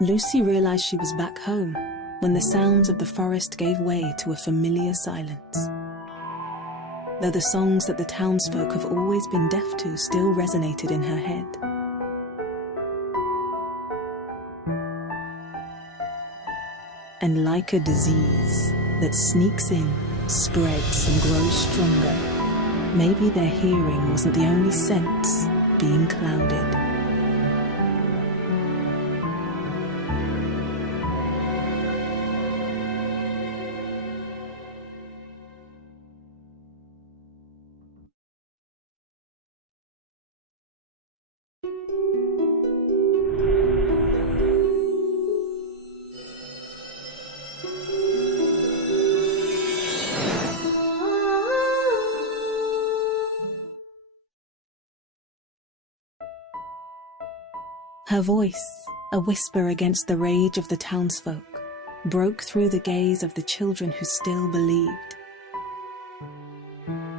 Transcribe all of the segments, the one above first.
Lucy realized she was back home when the sounds of the forest gave way to a familiar silence. Though the songs that the townsfolk have always been deaf to still resonated in her head. And like a disease that sneaks in, spreads and grows stronger, maybe their hearing wasn't the only sense being clouded. Her voice, a whisper against the rage of the townsfolk, broke through the gaze of the children who still believed.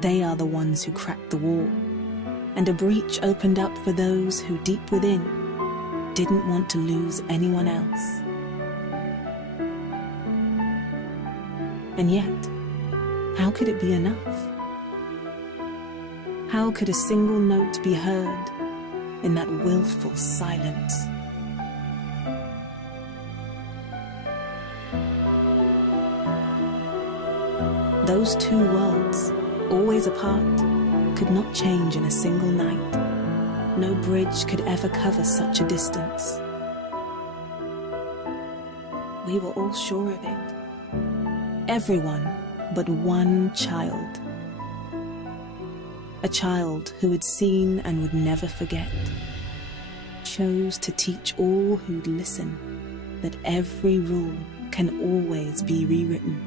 They are the ones who cracked the wall, and a breach opened up for those who deep within didn't want to lose anyone else. And yet, how could it be enough? How could a single note be heard in that willful silence? Those two worlds, always apart, could not change in a single night. No bridge could ever cover such a distance. We were all sure of it. Everyone but one child. A child who had seen and would never forget, chose to teach all who'd listen that every rule can always be rewritten.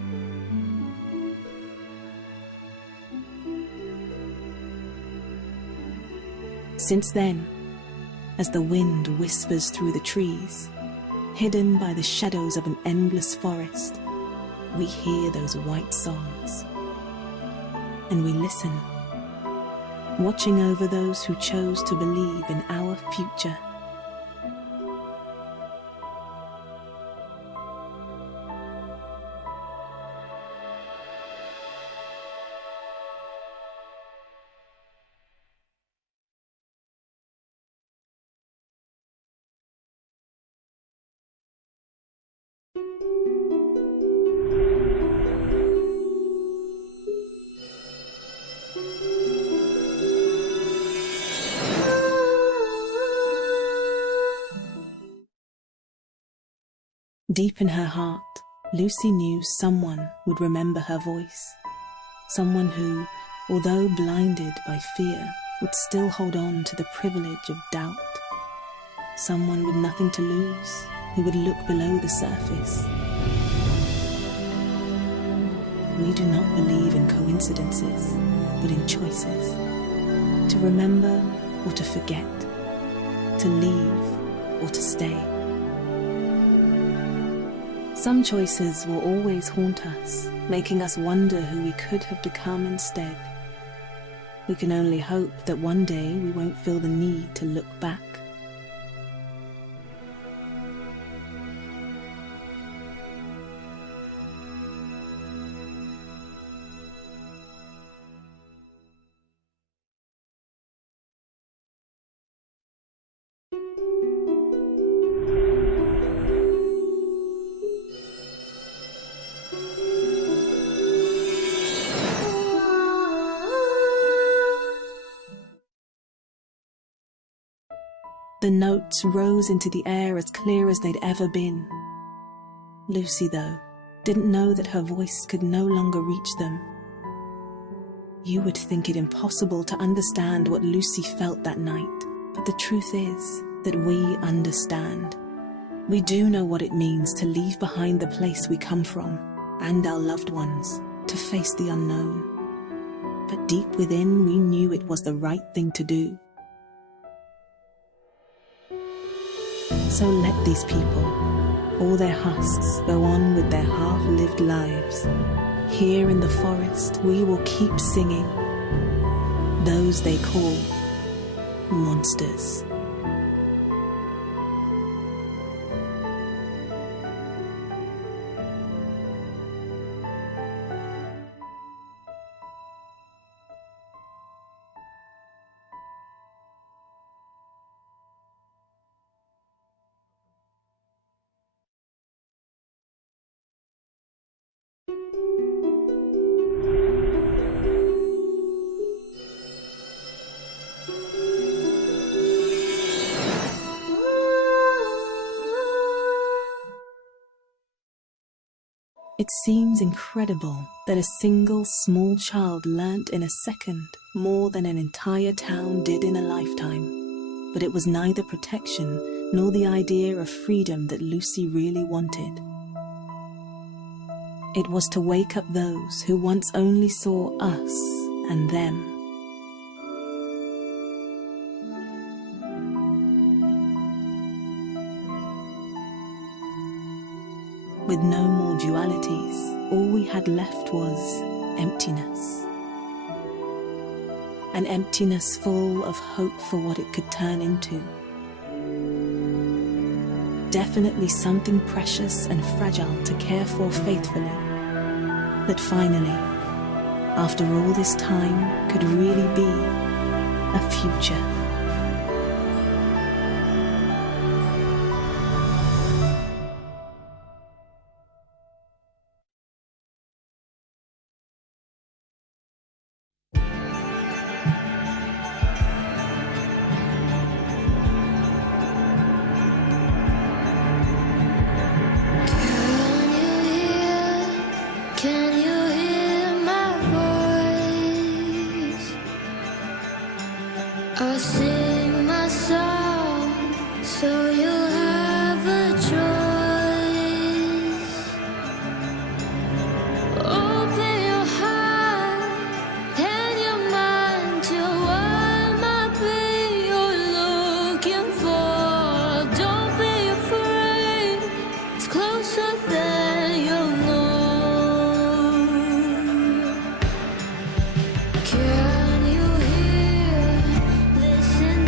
Since then, as the wind whispers through the trees, hidden by the shadows of an endless forest, we hear those white songs. And we listen, watching over those who chose to believe in our future. Deep in her heart, Lucy knew someone would remember her voice. Someone who, although blinded by fear, would still hold on to the privilege of doubt. Someone with nothing to lose, who would look below the surface. We do not believe in coincidences, but in choices. To remember or to forget. To leave or to stay. Some choices will always haunt us, making us wonder who we could have become instead. We can only hope that one day we won't feel the need to look back. The notes rose into the air as clear as they'd ever been. Lucy, though, didn't know that her voice could no longer reach them. You would think it impossible to understand what Lucy felt that night, but the truth is that we understand. We do know what it means to leave behind the place we come from and our loved ones, to face the unknown. But deep within, we knew it was the right thing to do. So let these people, all their husks, go on with their half-lived lives. Here in the forest, we will keep singing. Those they call monsters. It seems incredible that a single small child learnt in a second more than an entire town did in a lifetime. But it was neither protection nor the idea of freedom that Lucy really wanted. It was to wake up those who once only saw us and them. With no more dualities, all we had left was emptiness. An emptiness full of hope for what it could turn into. Definitely something precious and fragile to care for faithfully, that finally, after all this time, could really be a future. I'll sing my song so you'll have a choice. Open your heart and your mind to what might be you're looking for. Don't be afraid, it's closer than you'll know. Can you hear? Listen